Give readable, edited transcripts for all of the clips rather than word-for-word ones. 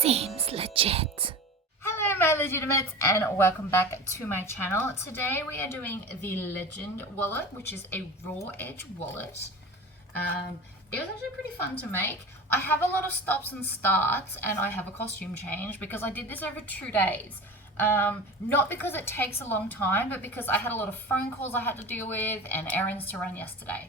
Seems legit. Hello my legitimates and welcome back to my channel. Today we are doing the Legend wallet, which is a raw edge wallet. It was actually pretty fun to make. I have a lot of stops and starts and I have a costume change because I did this over 2 days. Not because it takes a long time, but because I had a lot of phone calls I had to deal with and errands to run yesterday.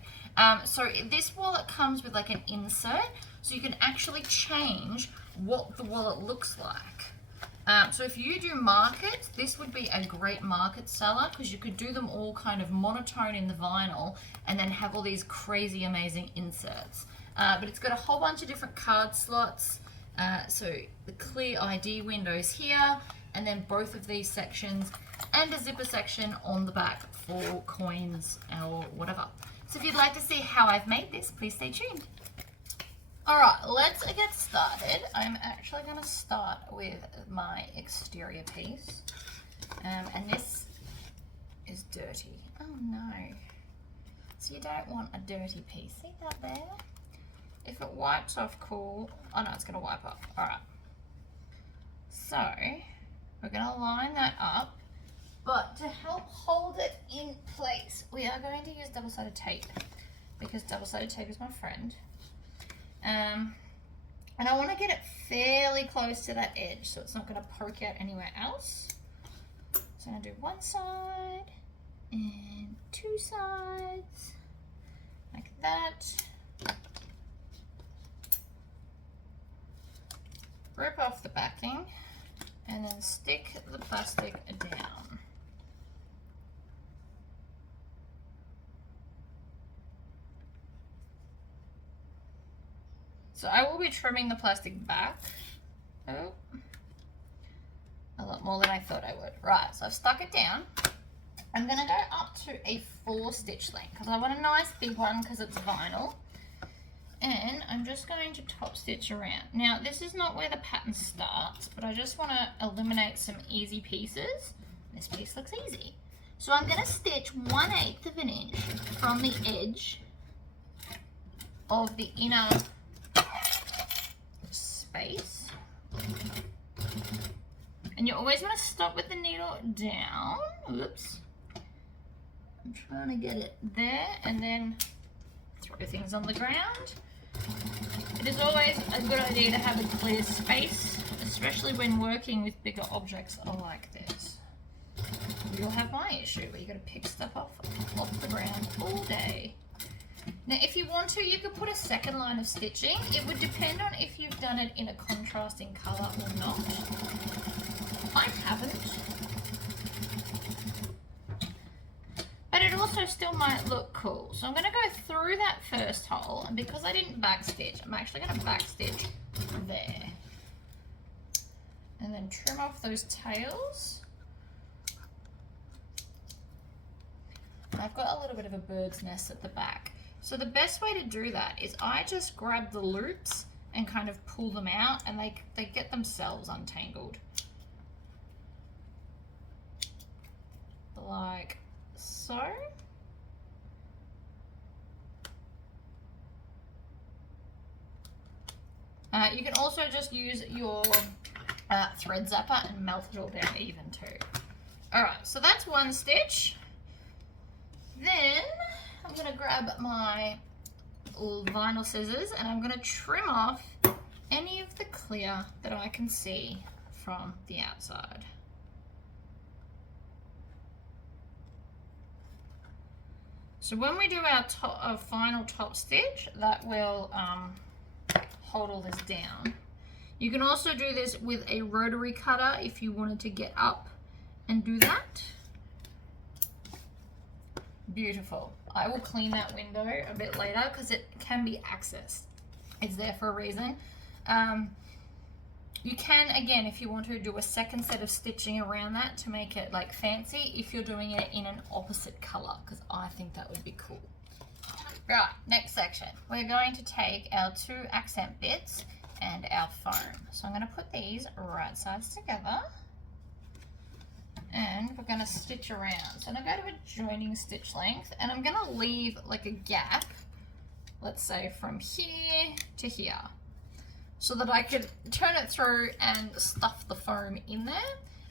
So this wallet comes with like an insert, so you can actually change what the wallet looks like. So if you do markets, this would be a great market seller because you could do them all kind of monotone in the vinyl and then have all these crazy amazing inserts. But it's got a whole bunch of different card slots. So the clear ID windows here, and then both of these sections and a zipper section on the back for coins or whatever. So if you'd like to see how I've made this, please stay tuned. Alright, let's get started. I'm actually going to start with my exterior piece. And this is dirty. Oh no. So you don't want a dirty piece. See that there? If it wipes off, cool. Oh no, it's going to wipe off. Alright. So, we're going to line that up. But to help hold it in place, we are going to use double-sided tape. Because double-sided tape is my friend. And I want to get it fairly close to that edge so it's not going to poke out anywhere else. So I'm going to do one side and two sides like that. Rip off the backing and then stick the plastic down. So I will be trimming the plastic back. Oh, a lot more than I thought I would. Right, so I've stuck it down. I'm going to go up to a 4 stitch length because I want a nice big one because it's vinyl. And I'm just going to top stitch around. Now this is not where the pattern starts, but I just want to eliminate some easy pieces. This piece looks easy. So I'm going to stitch 1/8 of an inch from the edge of the inner space, and you always want to stop with the needle down. Oops, I'm trying to get it there and then throw things on the ground. It is always a good idea to have a clear space, especially when working with bigger objects like this. You'll have my issue where you got to pick stuff off the ground all day. Now if you want to, you could put a second line of stitching. It would depend on if you've done it in a contrasting colour or not. I haven't. But it also still might look cool. So I'm going to go through that first hole, and because I didn't backstitch, I'm actually going to backstitch there. And then trim off those tails. And I've got a little bit of a bird's nest at the back. So the best way to do that is I just grab the loops and kind of pull them out, and they get themselves untangled. Like so. You can also just use your thread zapper and melt it all down even too. Alright, so that's one stitch. Then I'm going to grab my vinyl scissors and I'm going to trim off any of the clear that I can see from the outside. So when we do our final top stitch, that will hold all this down. You can also do this with a rotary cutter if you wanted to get up and do that. Beautiful. I will clean that window a bit later because it can be accessed. It's there for a reason. You can, again, if you want to, do a second set of stitching around that to make it like fancy if you're doing it in an opposite color, because I think that would be cool. Right, next section. We're going to take our 2 accent bits and our foam. So I'm going to put these right sides together. And we're going to stitch around. So I'm going to go to a joining stitch length and I'm going to leave like a gap, let's say from here to here. so that I could turn it through and stuff the foam in there.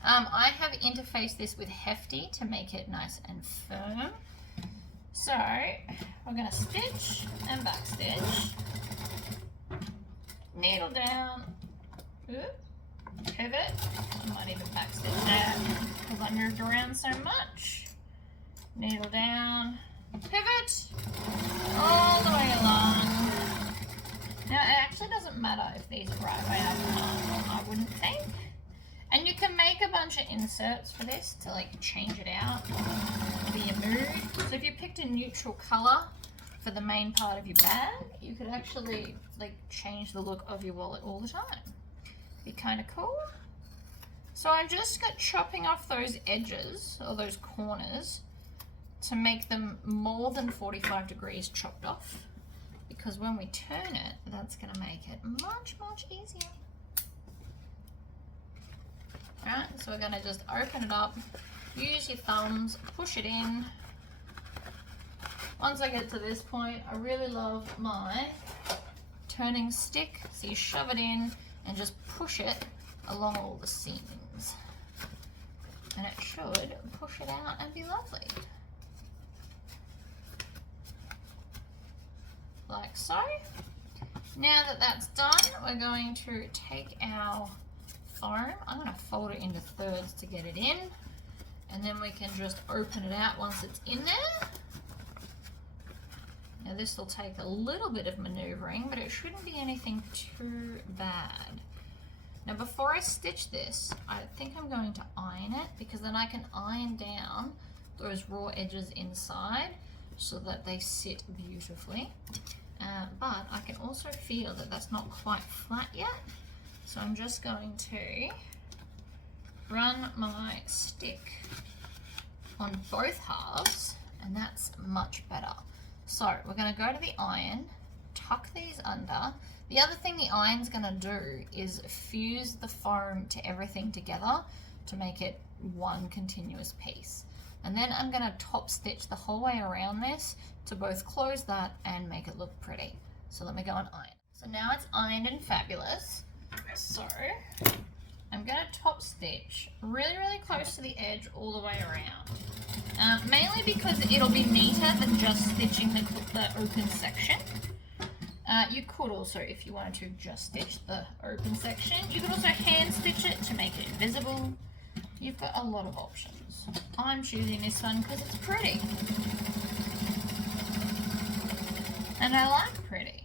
I have interfaced this with Hefty to make it nice and firm. So we're going to stitch and back stitch, needle down, pivot. I might even back stitch that because I moved around so much. Needle down, pivot, all the way along. Now it actually doesn't matter if these are right way up or not, I wouldn't think. And you can make a bunch of inserts for this to like change it out for your mood. So if you picked a neutral color for the main part of your bag, you could actually like change the look of your wallet all the time. Be kind of cool. So I'm just chopping off those edges or those corners to make them more than 45 degrees chopped off, because when we turn it, that's going to make it much, much easier. Alright, so we're going to just open it up, use your thumbs, push it in. Once I get to this point, I really love my turning stick. So you shove it in and just push it along all the seams. And it should push it out and be lovely. Like so. Now that that's done, we're going to take our foam. I'm going to fold it into thirds to get it in, and then we can just open it out once it's in there. Now this will take a little bit of maneuvering, but it shouldn't be anything too bad. Now before I stitch this, I think I'm going to iron it, because then I can iron down those raw edges inside so that they sit beautifully. But I can also feel that that's not quite flat yet. So I'm just going to run my stick on both halves, and that's much better. So we're going to go to the iron, tuck these under. The other thing the iron's going to do is fuse the foam to everything together to make it one continuous piece. And then I'm going to top stitch the whole way around this to both close that and make it look pretty. So let me go and iron. So now it's ironed and fabulous. So I'm going to top stitch really, really close to the edge all the way around. Mainly because it'll be neater than just stitching the open section. You could also, if you wanted to, just stitch the open section. You could also hand stitch it to make it invisible. You've got a lot of options. I'm choosing this one because it's pretty. And I like pretty.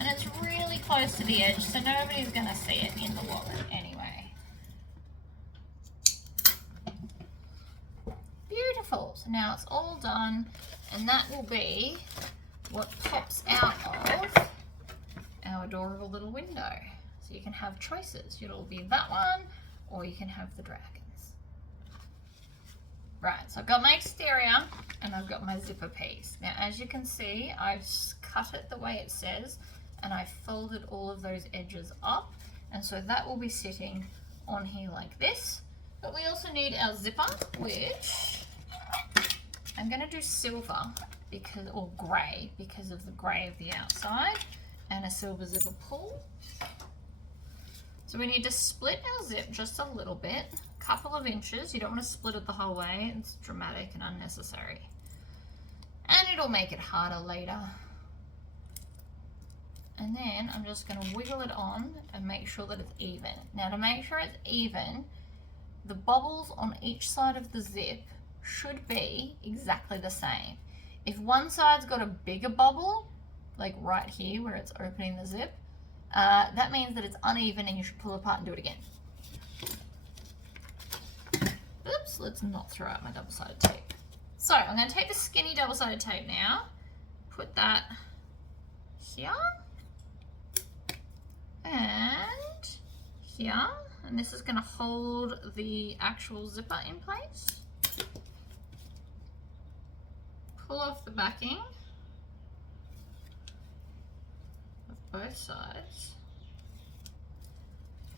And it's really close to the edge, so nobody's going to see it in the wallet anyway. Beautiful. So now it's all done, and that will be what pops out of our adorable little window. So you can have choices. It'll be that one, or you can have the dragons. Right, so I've got my exterior and I've got my zipper piece. Now, as you can see, I've cut it the way it says, and I folded all of those edges up, and so that will be sitting on here like this. But we also need our zipper, which I'm going to do silver because, or grey, because of the grey of the outside, and a silver zipper pull. So we need to split our zip just a little bit, a couple of inches. You don't want to split it the whole way, it's dramatic and unnecessary. And it'll make it harder later. And then I'm just going to wiggle it on and make sure that it's even. Now to make sure it's even, the bobbles on each side of the zip should be exactly the same. If one side's got a bigger bobble, like right here where it's opening the zip, that means that it's uneven and you should pull apart and do it again. Oops, let's not throw out my double-sided tape. So I'm going to take the skinny double-sided tape now, put that here and here, and this is going to hold the actual zipper in place. Pull off the backing of both sides.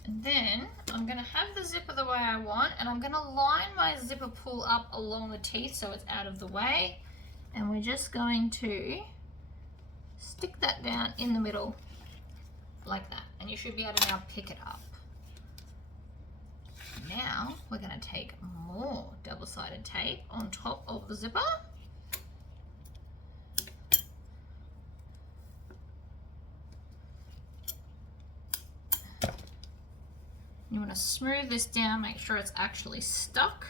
And then I'm going to have the zipper the way I want, and I'm going to line my zipper pull up along the teeth so it's out of the way. And we're just going to stick that down in the middle like that, and you should be able to now pick it up. Now we're going to take more double-sided tape on top of the zipper. You want to smooth this down, make sure it's actually stuck,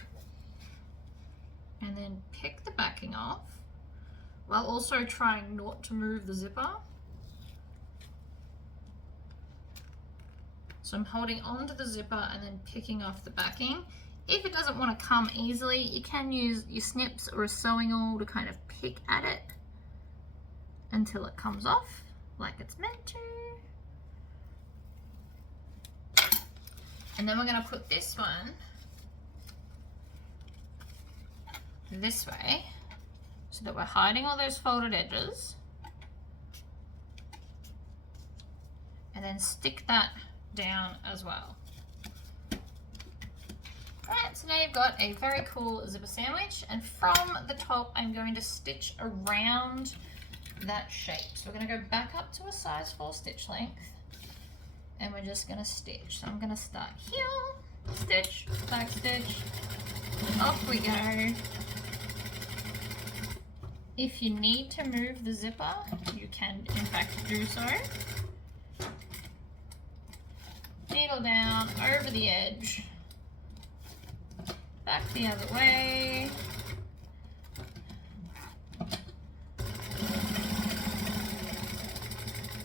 and then pick the backing off while also trying not to move the zipper. So I'm holding onto the zipper and then picking off the backing. If it doesn't want to come easily, you can use your snips or a sewing awl to kind of pick at it until it comes off like it's meant to. And then we're going to put this one this way so that we're hiding all those folded edges, and then stick that down as well. Alright, so now you've got a very cool zipper sandwich, and from the top I'm going to stitch around that shape. So we're going to go back up to a size 4 stitch length, and we're just going to stitch. So I'm going to start here, stitch, back stitch, off we go. If you need to move the zipper, you can in fact do so. Needle down over the edge, back the other way.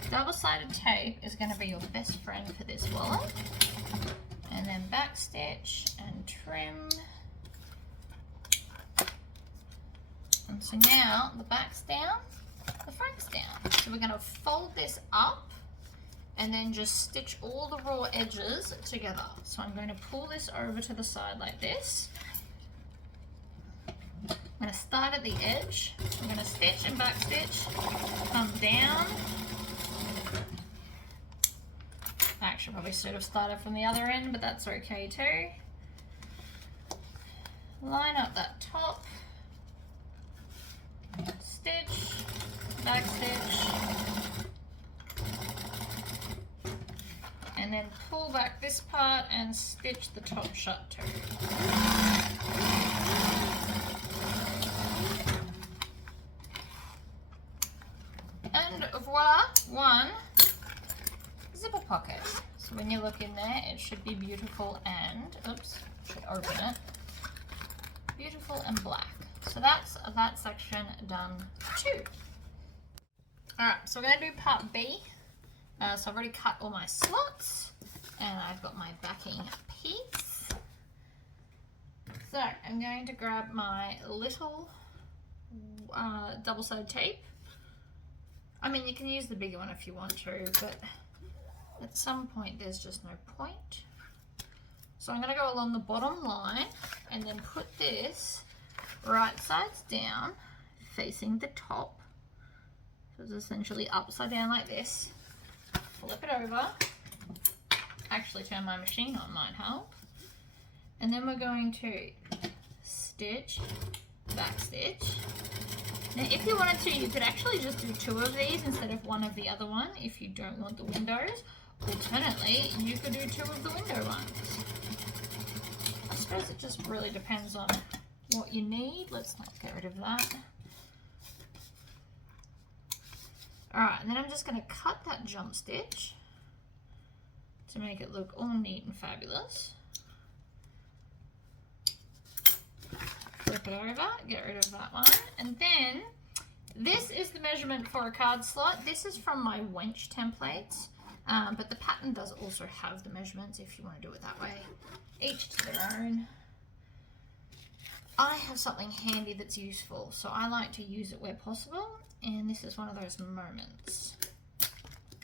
Double-sided tape is going to be your best friend for this wallet. And then back stitch and trim. And so now the back's down, the front's down. So we're going to fold this up and then just stitch all the raw edges together. So I'm going to pull this over to the side like this. I'm going to start at the edge. I'm going to stitch and back stitch, come down. I actually probably should have started from the other end, but that's okay too. Line up that top, stitch, back stitch, and then pull back this part and stitch the top shut too. And voila, one zipper pocket. So when you look in there, it should be beautiful and, oops, should open it, beautiful and black. So that's that section done too. Alright, so we're going to do part B. So I've already cut all my slots and I've got my backing piece. So I'm going to grab my little double-sided tape. I mean, you can use the bigger one if you want to, but at some point there's just no point. So I'm going to go along the bottom line and then put this right sides down facing the top. So it's essentially upside down like this. Flip it over. Actually turn my machine on might help. And then we're going to stitch, back stitch. Now if you wanted to, you could actually just do 2 of these instead of 1 of the other one if you don't want the windows. Alternately, you could do 2 of the window ones. I suppose it just really depends on what you need. Let's not get rid of that. Alright, and then I'm just going to cut that jump stitch to make it look all neat and fabulous. Flip it over, get rid of that one. And then, this is the measurement for a card slot. This is from my wench templates, but the pattern does also have the measurements if you want to do it that way. Each to their own. I have something handy that's useful, so I like to use it where possible, and this is one of those moments.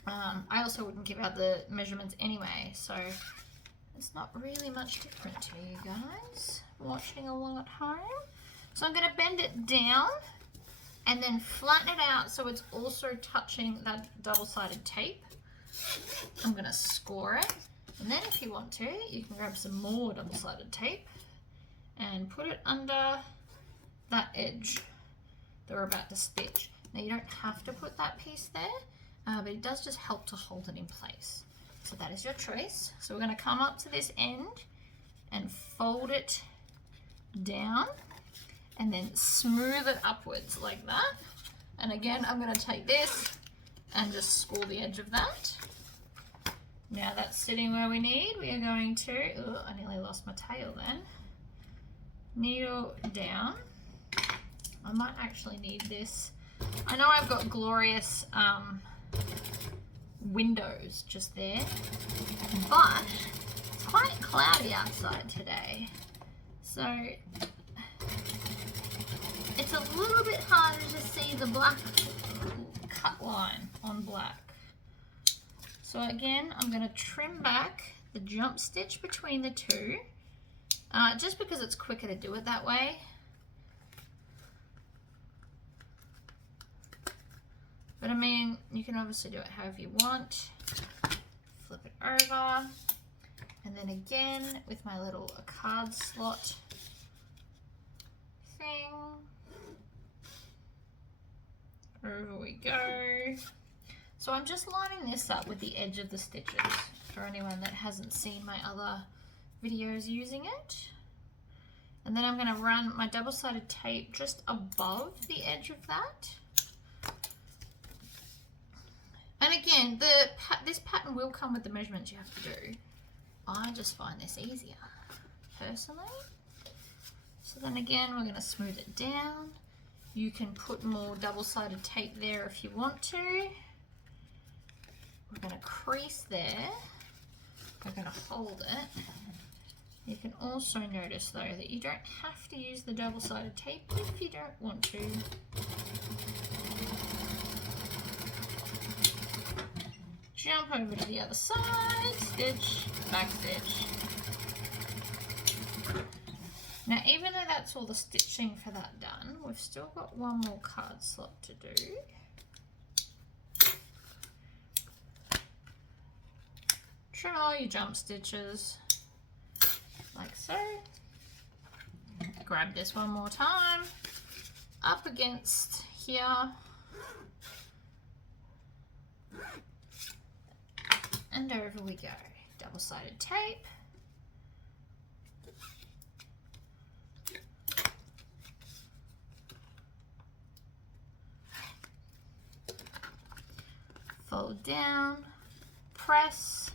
I also wouldn't give out the measurements anyway, so it's not really much different to you guys watching along at home. So I'm going to bend it down and then flatten it out so it's also touching that double-sided tape. I'm going to score it, and then if you want to, you can grab some more double-sided tape and put it under that edge that we're about to stitch. Now you don't have to put that piece there, but it does just help to hold it in place. So that is your choice. So we're going to come up to this end and fold it down and then smooth it upwards like that. And again, I'm going to take this and just score the edge of that. Now that's sitting where we need. We are going to, oh, I nearly lost my tail then. Needle down. I might actually need this. I know I've got glorious windows just there, but it's quite cloudy outside today. So it's a little bit harder to see the black cut line on black. So again, I'm going to trim back the jump stitch between the two, just because it's quicker to do it that way. But I mean, you can obviously do it however you want. Flip it over. And then again, with my little card slot thing, over we go. So I'm just lining this up with the edge of the stitches for anyone that hasn't seen my other videos using it. And then I'm going to run my double-sided tape just above the edge of that. And again, this pattern will come with the measurements you have to do. I just find this easier, personally. So then again, we're going to smooth it down. You can put more double-sided tape there if you want to. We're going to crease there. We're going to hold it. You can also notice though that you don't have to use the double-sided tape if you don't want to. Jump over to the other side, stitch, back stitch. Now even though that's all the stitching for that done, we've still got one more card slot to do. Trim all your jump stitches, like so. Grab this one more time, up against here. And over we go. Double-sided tape. Fold down, press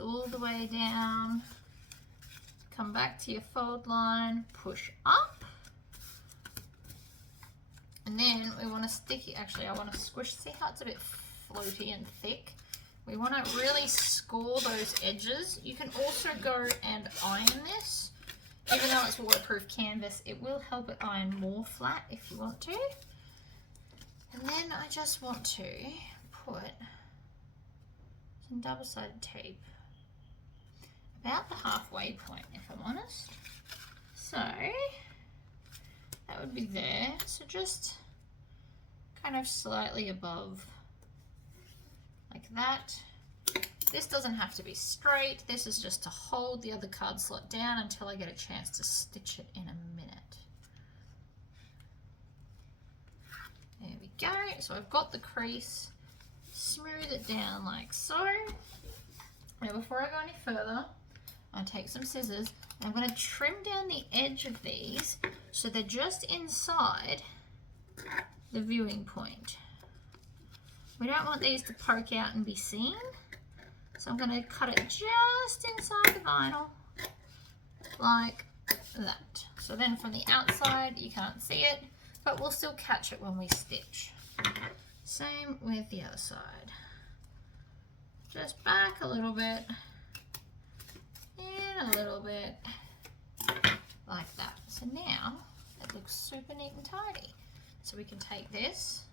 all the way down, come back to your fold line, push up, and then we want to stick it. Actually, I want to squish, see how it's a bit floaty and thick? We want to really score those edges. You can also go and iron this. Even though it's waterproof canvas, it will help it iron more flat if you want to. And then I just want to put some double-sided tape about the halfway point, if I'm honest. So that would be there. So just kind of slightly above, like that. This doesn't have to be straight. This is just to hold the other card slot down until I get a chance to stitch it in a minute. There we go. So I've got the crease. Smooth it down like so. Now before I go any further, I'll take some scissors and I'm going to trim down the edge of these so they're just inside the viewing point. We don't want these to poke out and be seen. So I'm going to cut it just inside the vinyl, like that. So then from the outside you can't see it, but we'll still catch it when we stitch. Same with the other side. Just back a little bit, and a little bit, like that. So now it looks super neat and tidy. So we can take this,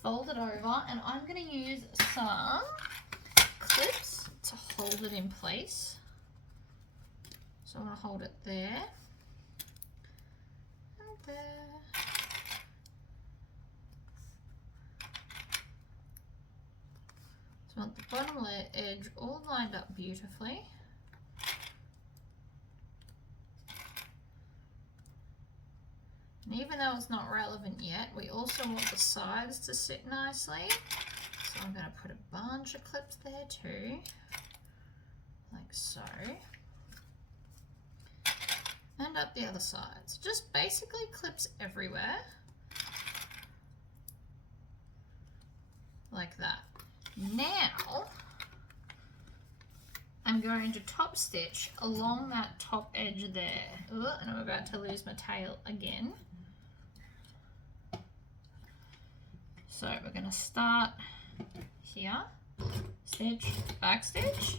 fold it over, and I'm going to use some clips to hold it in place. So I'm going to hold it there and there. So I want the bottom edge all lined up beautifully. And even though it's not relevant yet, we also want the sides to sit nicely. So I'm going to put a bunch of clips there too, like so. And up the other sides. Just basically clips everywhere. Like that. Now, I'm going to top stitch along that top edge there. Ooh, and I'm about to lose my tail again. So we're going to start here, stitch, back stitch.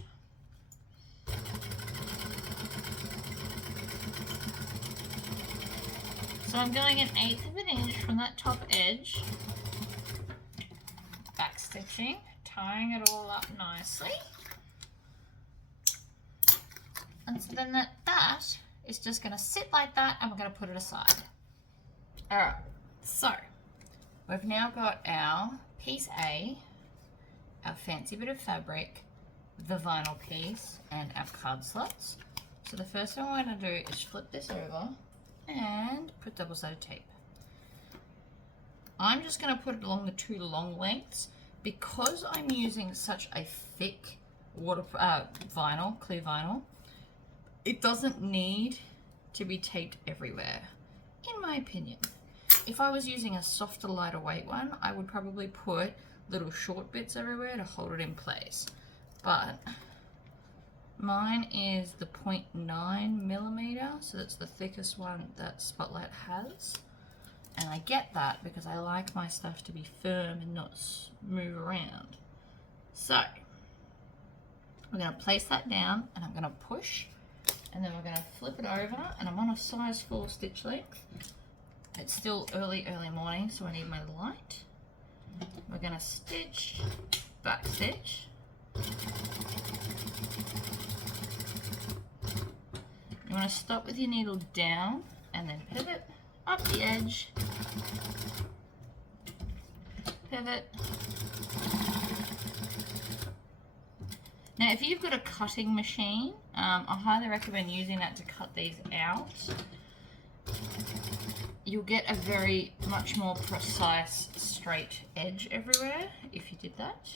So I'm going 1/8 of an inch from that top edge, back stitching, tying it all up nicely. And so then that is just going to sit like that, and we're going to put it aside. Alright, so we've now got our piece A, our fancy bit of fabric, the vinyl piece, and our card slots. So the first thing we're going to do is flip this over and put double-sided tape. I'm just going to put it along the 2 long lengths because I'm using such a thick vinyl, clear vinyl. It doesn't need to be taped everywhere, in my opinion. If I was using a softer, lighter weight one, I would probably put little short bits everywhere to hold it in place. But mine is the 0.9 millimeter, so that's the thickest one that Spotlight has. And I get that because I like my stuff to be firm and not move around. So we're going to place that down, and I'm going to push, and then we're going to flip it over, and I'm on a size 4 stitch length. It's still early morning, so I need my light. We're going to stitch, back stitch. You want to stop with your needle down and then pivot up the edge, pivot. Now if you've got a cutting machine, I highly recommend using that to cut these out. You'll get a much more precise straight edge everywhere if you did that.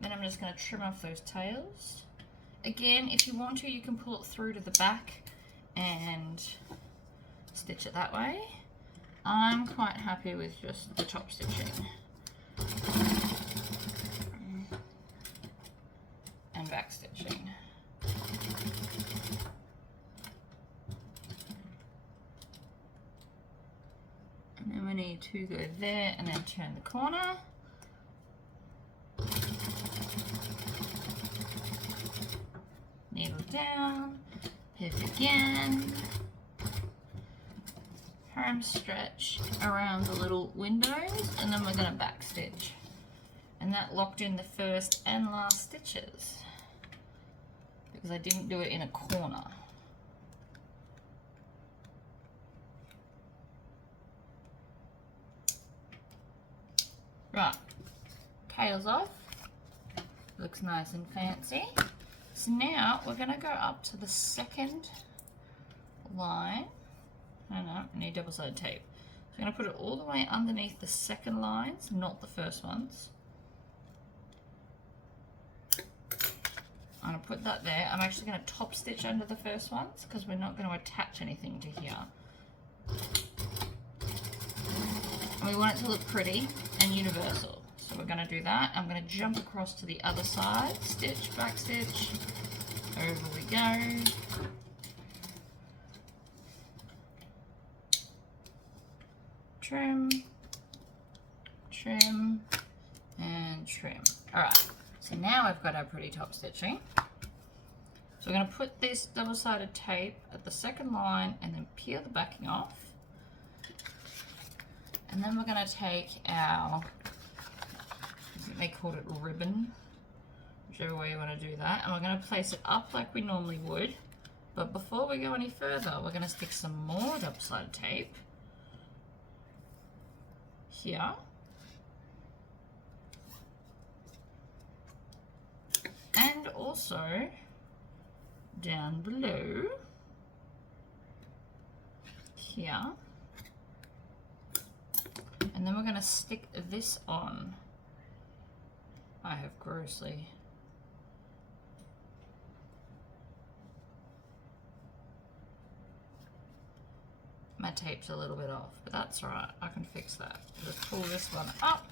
Then I'm just going to trim off those tails. Again, if you want to, you can pull it through to the back and stitch it that way. I'm quite happy with just the top stitching. And back stitching. And then we need to go there and then turn the corner. Needle down, pivot again, herm stretch around the little windows, and then we're going to back stitch. And that locked in the first and last stitches because I didn't do it in a corner. Right, tails off, looks nice and fancy. So now we're going to go up to the second line. I don't know, I need double-sided tape. So I'm going to put it all the way underneath the second lines, not the first ones. I'm going to put that there. I'm actually going to top stitch under the first ones because we're not going to attach anything to here. And we want it to look pretty and universal. So we're going to do that. I'm going to jump across to the other side, stitch, back stitch, over we go. Trim, trim, and trim. Alright, so now I've got our pretty top stitching. So we're going to put this double-sided tape at the second line and then peel the backing off. And then we're going to take our, I think they called it ribbon, whichever way you want to do that, and we're going to place it up like we normally would. But before we go any further, we're going to stick some more double-sided tape here. And also down below here. And then we're going to stick this on. I have grossly... My tape's a little bit off, but that's all right. I can fix that. Just pull this one up,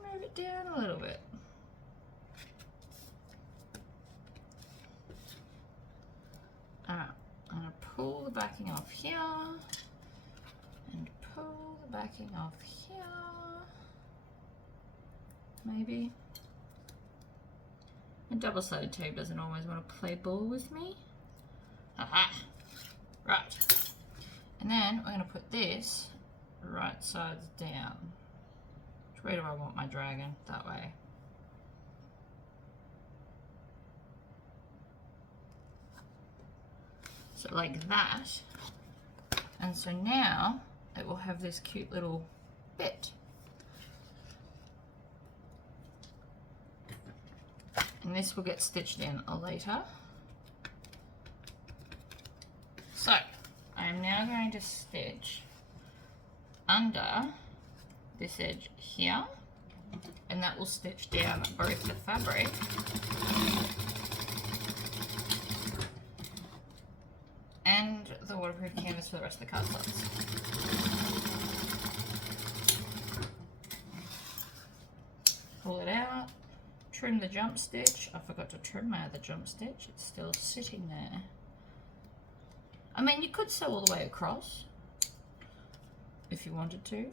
move it down a little bit. All right, I'm gonna pull the backing off here, and pull the backing off here, maybe. And double-sided tape doesn't always want to play ball with me. Aha! Right. And then we're going to put this right sides down. Which way do I want my dragon? That way. So like that. And so now it will have this cute little bit. And this will get stitched in later. So I'm now going to stitch under this edge here, and that will stitch down both the fabric and the waterproof canvas for the rest of the card slots. Pull it out, trim the jump stitch. I forgot to trim my other jump stitch, it's still sitting there. I mean, you could sew all the way across if you wanted to.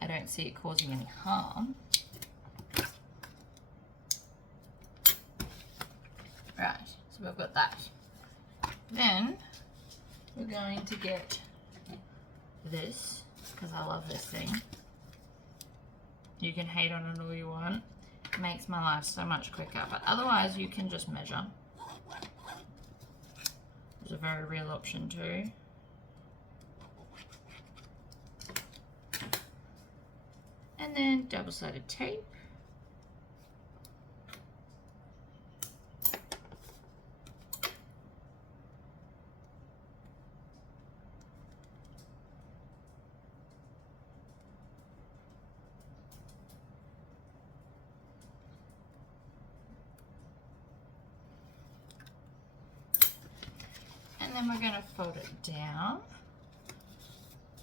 I don't see it causing any harm. Right, so we've got that. Then we're going to get this, because I love this thing. You can hate on it all you want. It makes my life so much quicker, but otherwise you can just measure. A very real option too. And then double-sided tape. And then we're going to fold it down,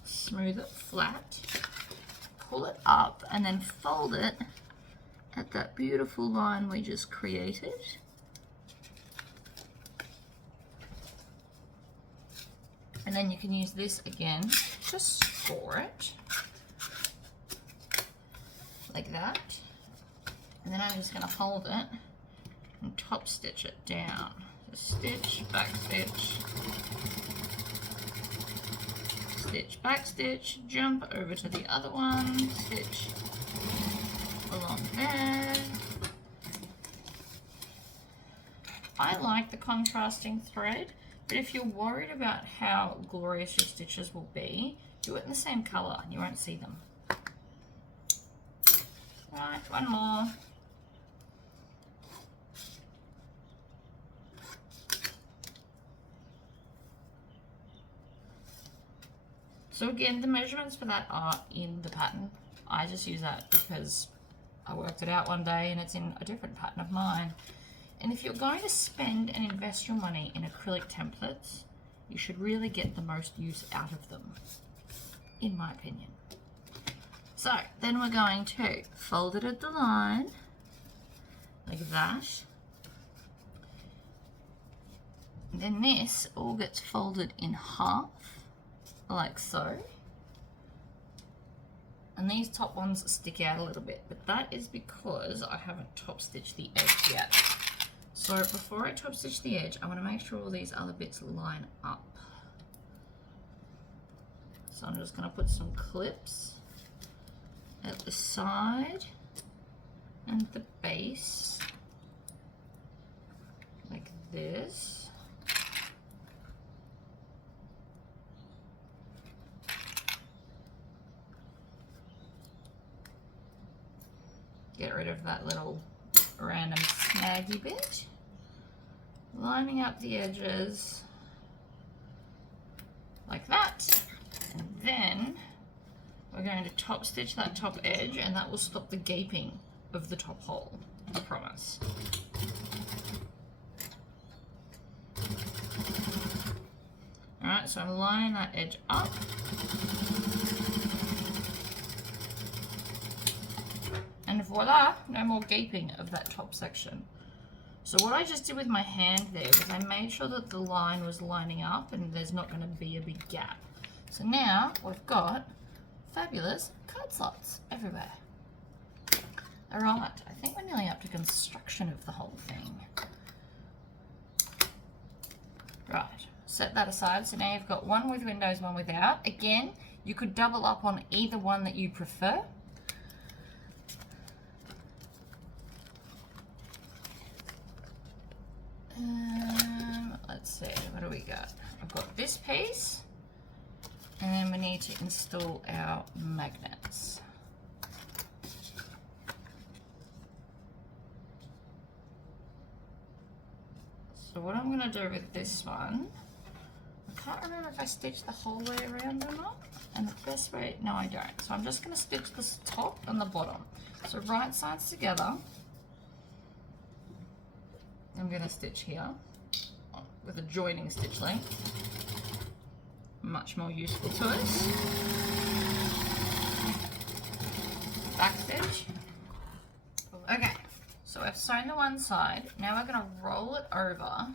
smooth it flat, pull it up, and then fold it at that beautiful line we just created. And then you can use this again to score it, like that. And then I'm just going to hold it and top stitch it down. Stitch, back stitch, stitch, back stitch, jump over to the other one, stitch along there. I like the contrasting thread, but if you're worried about how glorious your stitches will be, do it in the same colour and you won't see them. Right, one more. So again, the measurements for that are in the pattern. I just use that because I worked it out one day and it's in a different pattern of mine. And if you're going to spend and invest your money in acrylic templates, you should really get the most use out of them, in my opinion. So then we're going to fold it at the line, like that. And then this all gets folded in half, like so. And these top ones stick out a little bit, but that is because I haven't top stitched the edge yet. So before I top stitch the edge, I want to make sure all these other bits line up. So I'm just going to put some clips at the side and the base, like this. Get rid of that little random snaggy bit. Lining up the edges like that. And then we're going to top stitch that top edge, and that will stop the gaping of the top hole, I promise. Alright, so I'm lining that edge up. And voila, no more gaping of that top section. So what I just did with my hand there was I made sure that the line was lining up and there's not going to be a big gap. So now we've got fabulous card slots everywhere. Alright, I think we're nearly up to construction of the whole thing. Right, set that aside. So now you've got one with windows, one without. Again, you could double up on either one that you prefer. Let's see, what do we got? I've got this piece, and then we need to install our magnets. So what I'm going to do with this one, I can't remember if I stitched the whole way around or not, and the best way, no I don't. So I'm just going to stitch the top and the bottom. So right sides together. I'm going to stitch here with a joining stitch length, much more useful to us. Back stitch. Okay, so I've sewn the one side. Now we're going to roll it over,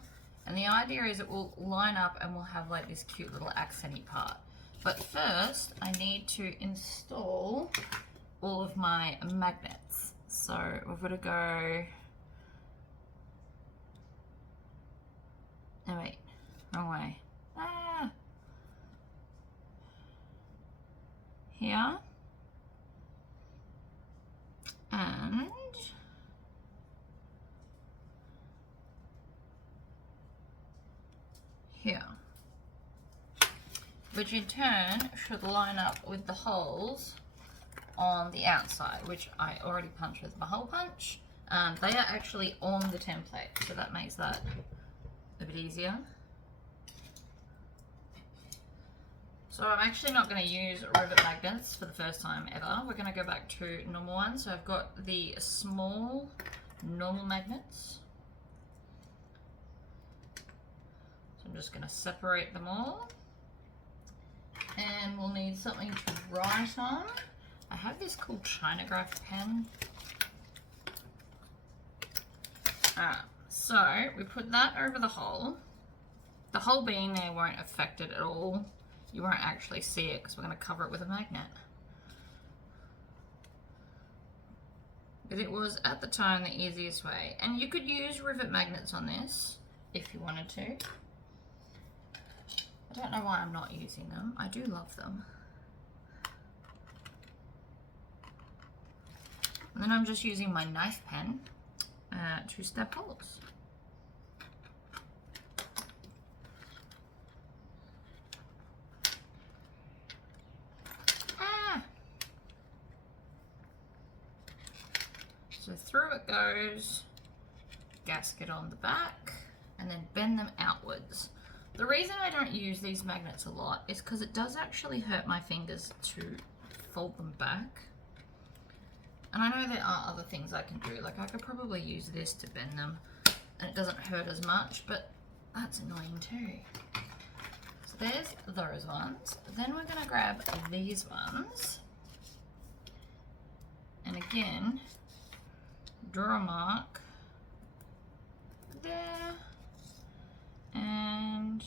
and the idea is it will line up and we'll have like this cute little accenty part. But first I need to install all of my magnets. So we've got to go, oh wait, wrong way. Here. And here. Which in turn should line up with the holes on the outside, which I already punched with my hole punch. They are actually on the template, so that makes that a bit easier. So I'm actually not going to use rivet magnets for the first time ever. We're going to go back to normal ones. So I've got the small normal magnets. So I'm just going to separate them all. And we'll need something to write on. I have this cool Chinograph pen. So we put that over the hole. The hole being there won't affect it at all. You won't actually see it because we're going to cover it with a magnet. But it was at the time the easiest way. And you could use rivet magnets on this if you wanted to. I don't know why I'm not using them. I do love them. And then I'm just using my knife pen to stab holes. So through it goes, gasket on the back, and then bend them outwards. The reason I don't use these magnets a lot is because it does actually hurt my fingers to fold them back. And I know there are other things I can do, like I could probably use this to bend them and it doesn't hurt as much, but that's annoying too. So there's those ones. Then we're gonna grab these ones. And again, draw a mark there and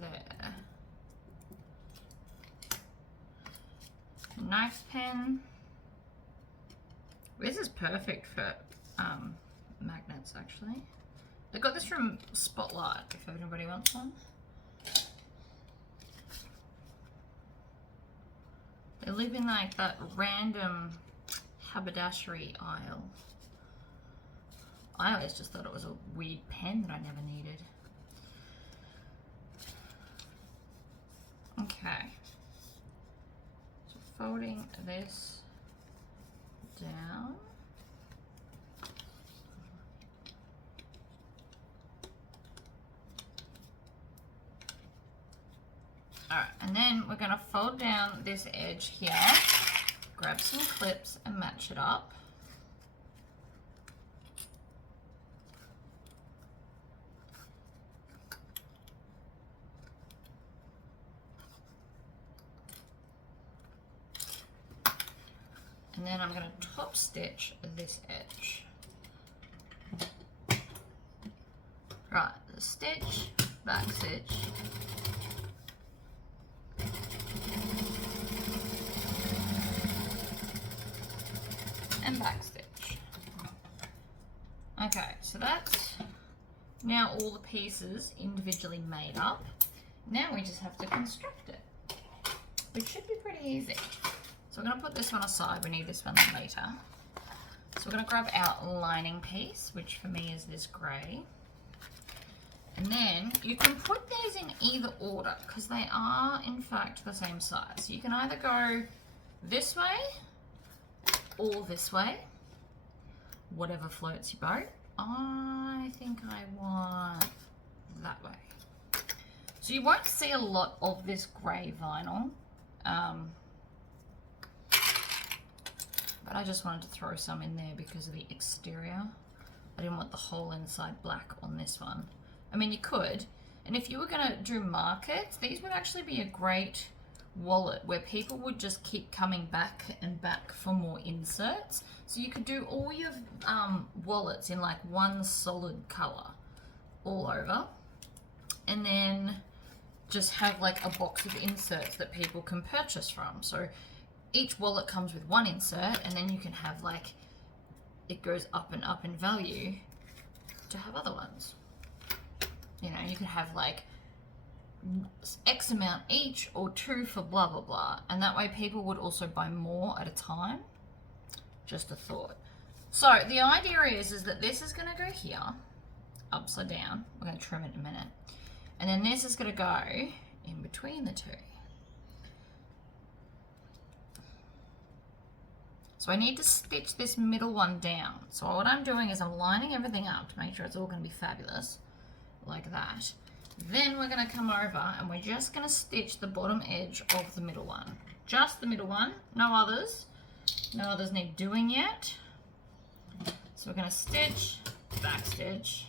there. Knife pen. This is perfect for magnets actually. I got this from Spotlight if anybody wants one. They live in like that random haberdashery aisle. I always just thought it was a weird pen that I never needed. Okay. So folding this down. Alright, and then we're going to fold down this edge here grab some clips and match it up. And then I'm going to top stitch this edge. Right, the stitch, back stitch, and back stitch. Okay, so that's now all the pieces individually made up. Now we just have to construct it, which should be pretty easy. So we're going to put this one aside, we need this one later. So we're going to grab our lining piece, which for me is this grey. And then you can put these in either order because they are in fact the same size. So you can either go this way or this way, whatever floats your boat. I think I want that way. So you won't see a lot of this grey vinyl, but I just wanted to throw some in there because of the exterior. I didn't want the whole inside black on this one. I mean, you could, and if you were going to do markets, these would actually be a great wallet where people would just keep coming back and back for more inserts. So you could do all your wallets in like one solid color all over, and then just have like a box of inserts that people can purchase from. So each wallet comes with one insert, and then you can have like, it goes up and up in value to have other ones. You know, you could have like X amount each or 2 for blah, blah, blah. And that way people would also buy more at a time. Just a thought. So the idea is that this is going to go here, upside down. We're going to trim it in a minute. And then this is going to go in between the two. So I need to stitch this middle one down. So what I'm doing is I'm lining everything up to make sure it's all going to be fabulous. Like that. Then we're going to come over and we're just going to stitch the bottom edge of the middle one. Just the middle one, no others. No others need doing yet. So we're going to stitch, back stitch.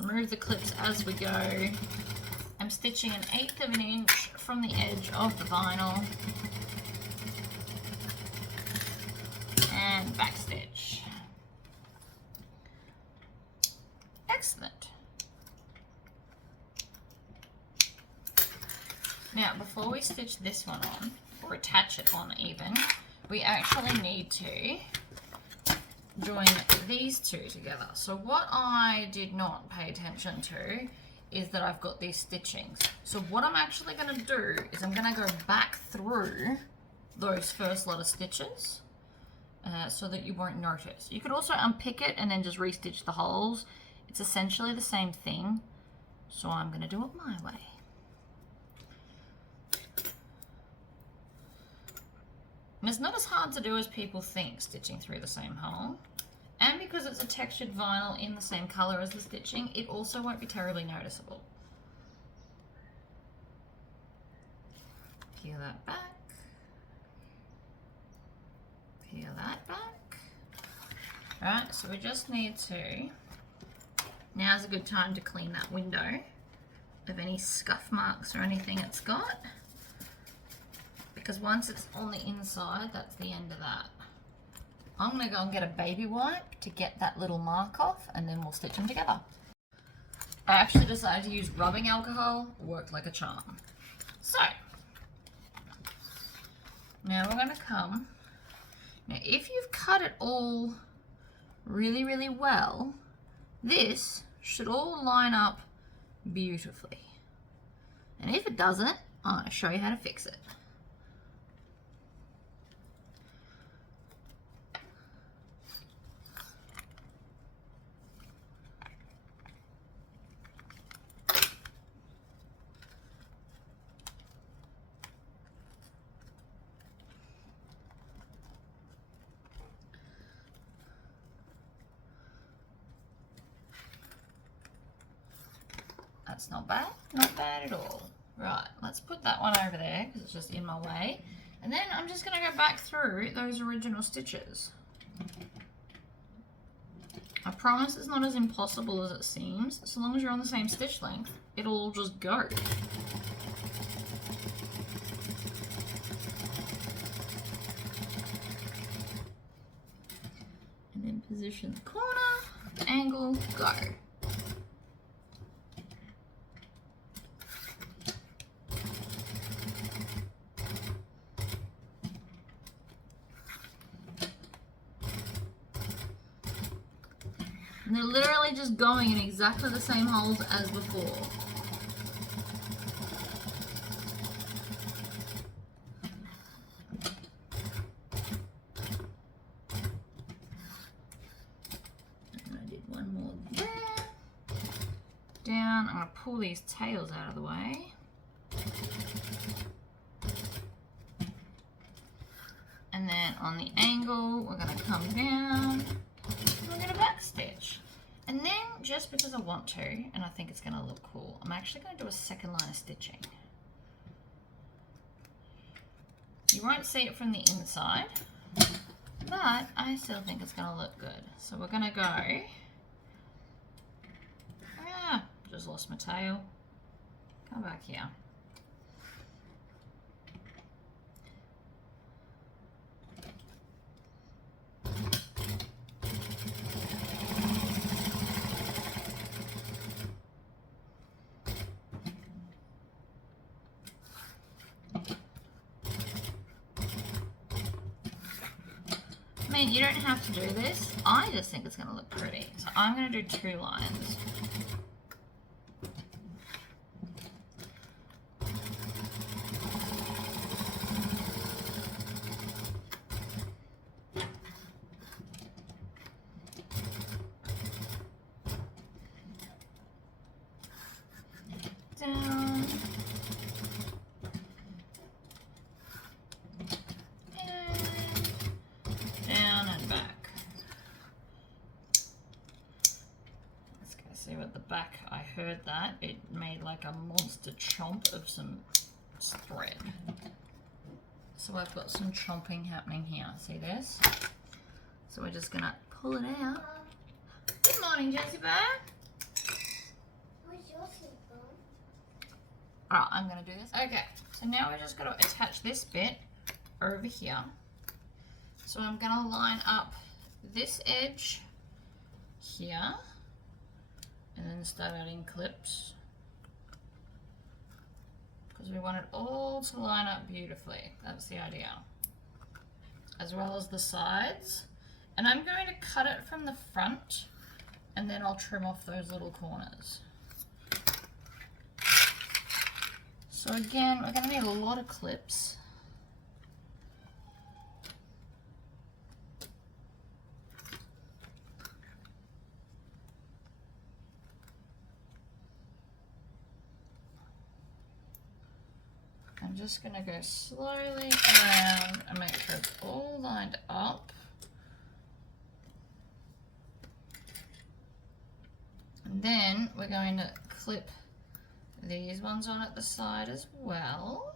Remove the clips as we go. I'm stitching 1/8 of an inch from the edge of the vinyl. And back stitch. Excellent. Now, before we stitch this one on, or attach it on even, we actually need to join these two together. So what I did not pay attention to is that I've got these stitchings. So what I'm actually going to do is I'm going to go back through those first lot of stitches so that you won't notice. You could also unpick it and then just restitch the holes. It's essentially the same thing, so I'm going to do it my way. And it's not as hard to do as people think, stitching through the same hole. And because it's a textured vinyl in the same color as the stitching, it also won't be terribly noticeable. Peel that back. Peel that back. Right, so we just need to... Now's a good time to clean that window of any scuff marks or anything it's got. Because once it's on the inside, that's the end of that. I'm going to go and get a baby wipe to get that little mark off, and then we'll stitch them together. I actually decided to use rubbing alcohol. Worked like a charm. So, now we're going to come. Now if you've cut it all really, really well, this should all line up beautifully. And if it doesn't, I'm going to show you how to fix it. That's not bad at all. Right, let's put that one over there because it's just in my way. And then I'm just going to go back through those original stitches. I promise it's not as impossible as it seems. So long as you're on the same stitch length, it'll all just go. And then position the corner, angle, go. And they're literally just going in exactly the same holes as before. And I did one more there. Down, I'm going to pull these tails out of the way. And then on the angle, we're going to come down. We're going to backstitch. And then, just because I want to, and I think it's going to look cool, I'm actually going to do a second line of stitching. You won't see it from the inside, but I still think it's going to look good. So we're going to go, just lost my tail, come back here. I mean, you don't have to do this. I just think it's going to look pretty. So I'm going to do 2 lines. Down. Down and back. Let's go see what the back, I heard that. It made like a monster chomp of some thread. So I've got some chomping happening here. See this? So we're just gonna pull it out. Good morning, Jessie Bear. Where's your sleep on? Alright, I'm gonna do this. Okay, so now we're just gonna attach this bit over here. So I'm going to line up this edge here and then start adding clips because we want it all to line up beautifully. That's the idea. As well as the sides. And I'm going to cut it from the front and then I'll trim off those little corners. So again, we're going to need a lot of clips. I'm just going to go slowly around and make sure it's all lined up. And then we're going to clip these ones on at the side as well.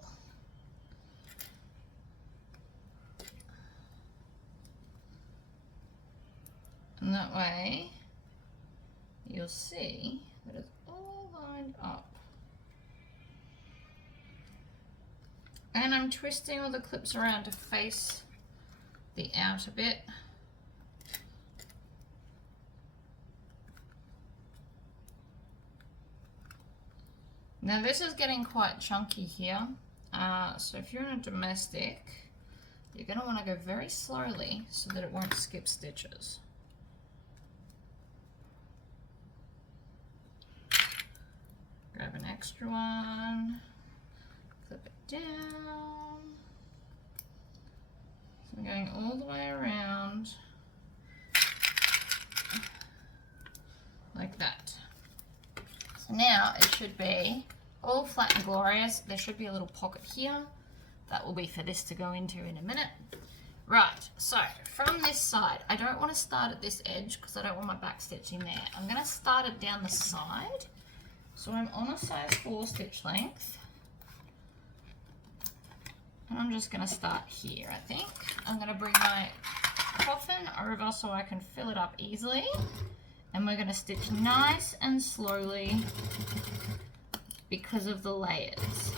And that way you'll see that it's all lined up. And I'm twisting all the clips around to face the outer bit. Now this is getting quite chunky here, so if you're in a domestic, you're going to want to go very slowly so that it won't skip stitches. Grab an extra one. Clip it down. So I'm going all the way around like that. So now it should be all flat and glorious. There should be a little pocket here. That will be for this to go into in a minute. Right, so from this side, I don't want to start at this edge because I don't want my back stitch in there. I'm going to start it down the side. So I'm on a size 4 stitch length. And I'm just going to start here, I think. I'm going to bring my coffin over so I can fill it up easily. And we're going to stitch nice and slowly because of the layers.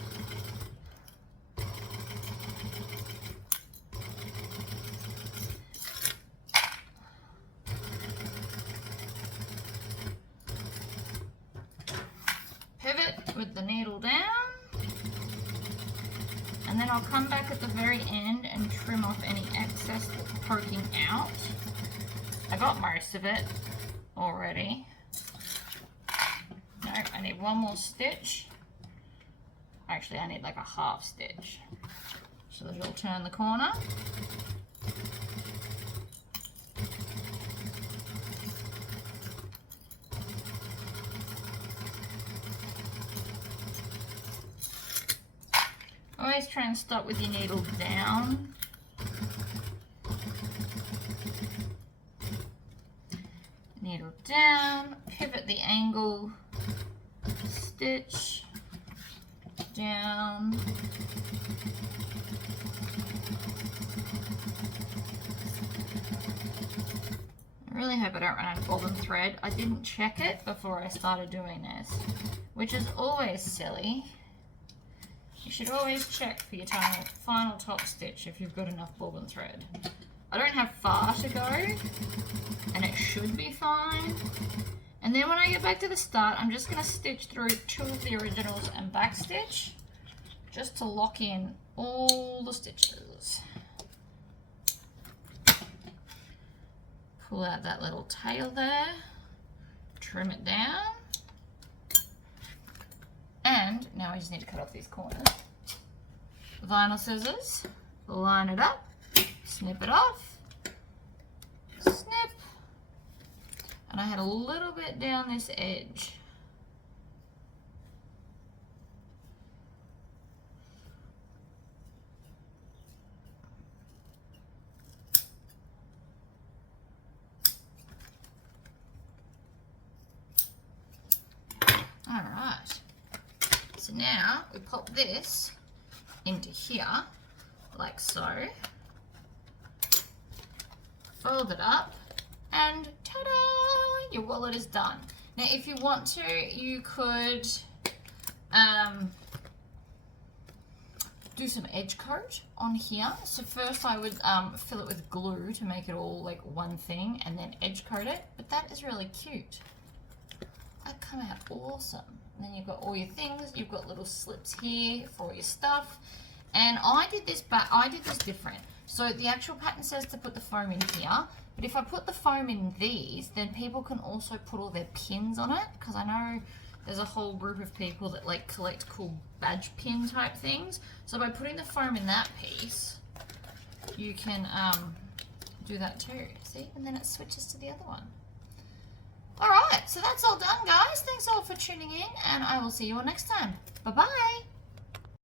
Pivot with the needle down. And then I'll come back at the very end and trim off any excess that's poking out. I got most of it already. No, I need one more stitch. Actually, I need like a half stitch so that it'll turn the corner. Always try and start with your needle down. Needle down, pivot the angle, stitch, down. I really hope I don't run out of bobbin thread. I didn't check it before I started doing this, which is always silly. You should always check for your final top stitch if you've got enough bobbin thread. I don't have far to go, and it should be fine. And then when I get back to the start, I'm just going to stitch through 2 of the originals and backstitch, just to lock in all the stitches. Pull out that little tail there, trim it down. And now I just need to cut off these corners. Vinyl scissors, line it up, snip it off, snip. And I had a little bit down this edge. All right. So now we pop this into here, like so. Fold it up, and ta-da! Your wallet is done. Now, if you want to, you could do some edge coat on here. So first I would fill it with glue to make it all like one thing, and then edge coat it. But that is really cute. That come out awesome. And then you've got all your things. You've got little slips here for all your stuff. And I did this different. So the actual pattern says to put the foam in here, but if I put the foam in these, then people can also put all their pins on it, because I know there's a whole group of people that like collect cool badge pin type things. So by putting the foam in that piece, you can do that too. See, and then it switches to the other one. Alright, so that's all done, guys. Thanks all for tuning in, and I will see you all next time. Bye-bye.